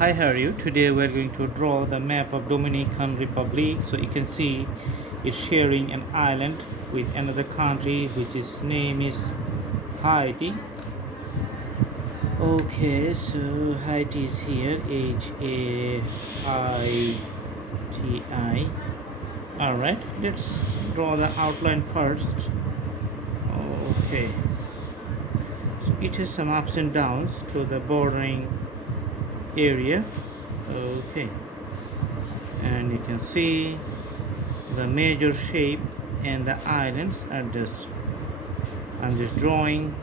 Hi, how are you? Today we're going to draw the map of Dominican Republic. So you can see it's sharing an island with another country which is name is Haiti. Okay, so Haiti is here, Haiti. Alright, let's draw the outline first. Okay, so it has some ups and downs to the bordering area. Okay, and you can see the major shape and the islands are just I'm just drawing.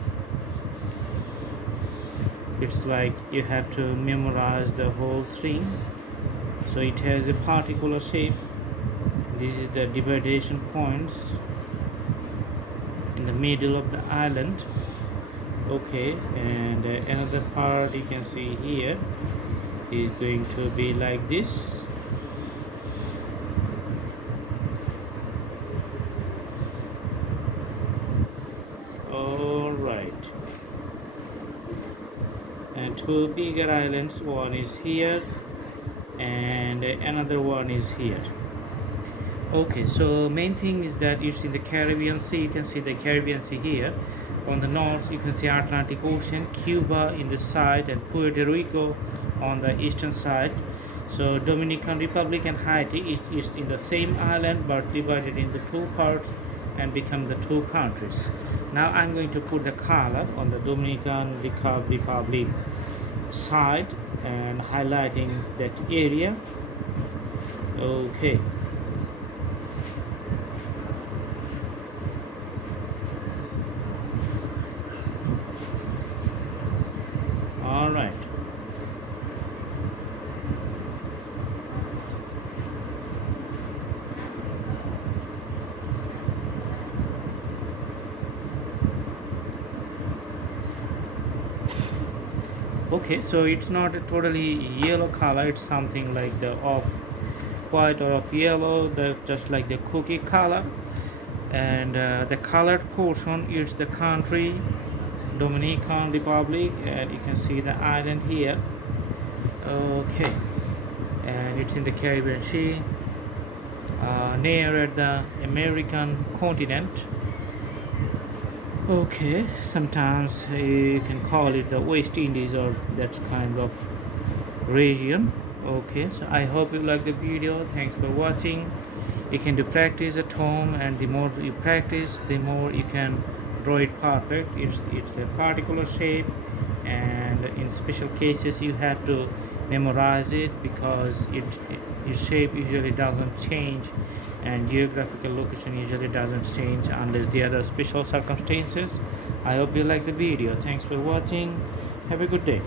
It's like you have to memorize the whole thing. So it has a particular shape. This is the dividation points in the middle of the island. Okay, and another part you can see here is going to be like this. All right, and two bigger islands, one is here and another one is here. Okay, so main thing is that it's in the Caribbean Sea. You can see the Caribbean Sea here. On the north you can see Atlantic Ocean, Cuba in the side, and Puerto Rico on the eastern side. So Dominican Republic and Haiti is in the same island but divided into two parts and become the two countries. Now I'm going to put the color on the Dominican Republic side and highlighting that area. Okay, all right. Okay, so it's not a totally yellow color, it's something like the off white or of yellow, just like the cookie color. And the colored portion is the country Dominican Republic, and you can see the island here. Okay, and it's in the Caribbean Sea, near at the American continent. Okay, sometimes you can call it the West Indies or that kind of region. Okay, so I hope you like the video. Thanks for watching. You can do practice at home, and the more you practice, the more you can draw it perfect. It's a particular shape, and in special cases you have to memorize it because its shape usually doesn't change, and geographical location usually doesn't change unless there are special circumstances. I hope you like the video. Thanks for watching. Have a good day.